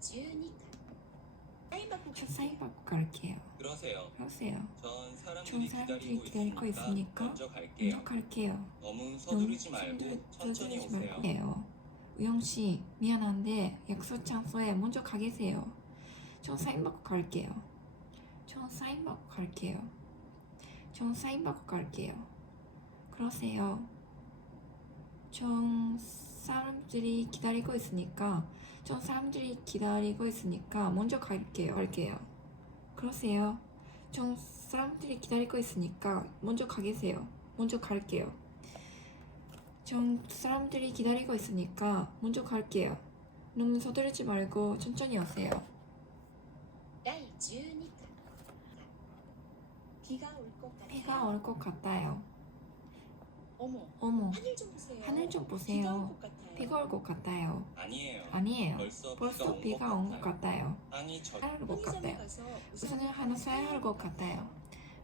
12칸. 저 사인받고 갈게요. 그러세요. 그러세요. 전 전 사람들이 사람들이 기다리고 기다리고 있으니까 있으니까 먼저 갈게요. 먼저 갈게요. 너무 서두르지 말고 천천히 서두르지 오세요. 말게요. 우영씨, 미안한데 약속 장소에 먼저 가 계세요. 전 사인받고 갈게요. 전 사인받고 갈게요. 전 사인받고 갈게요. 그러세요. 전 사람들이 기다리고 있으니까 먼저 갈게요. 그러세요. 전 사람들이 기다리고 있으니까 먼저 가 계세요. 먼저 갈게요. 전 사람들이 기다리고 있으니까 먼저 갈게요. 너무 서두르지 말고 천천히 오세요. 12칸. 비가 올 것 같아요. 비가 올 것 같아요. 어머, 하늘 좀 보세요. 하늘 좀 비가 올 보세요. 것 같아요. 비가 올 것 같아요. 아니에요. 아니에요. 벌써 벌써 비가 온 것 같아요. 아니 저 사야 할 것 편의점에 같아요. 가서 우산을 하나 사야 할 것 같아요.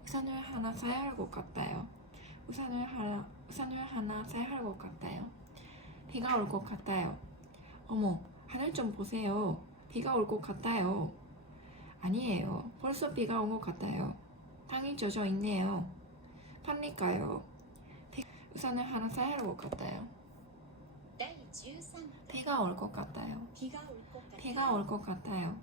우산을 하나 사야 할 것 같아요. 우산을 하나 사야 할 것 같아요. 비가 올 것 같아요. 어머, 하늘 좀 보세요. 비가 올 것 같아요. 아니에요. 벌써 비가 온 것 같아요. 땅이 젖어 있네요. 팝니까요? 우산을 하나 사야 할 것 같아요. 第13 비가 올 것 같아요. 비가 올 것 같아요. 비가 올 것 같아요.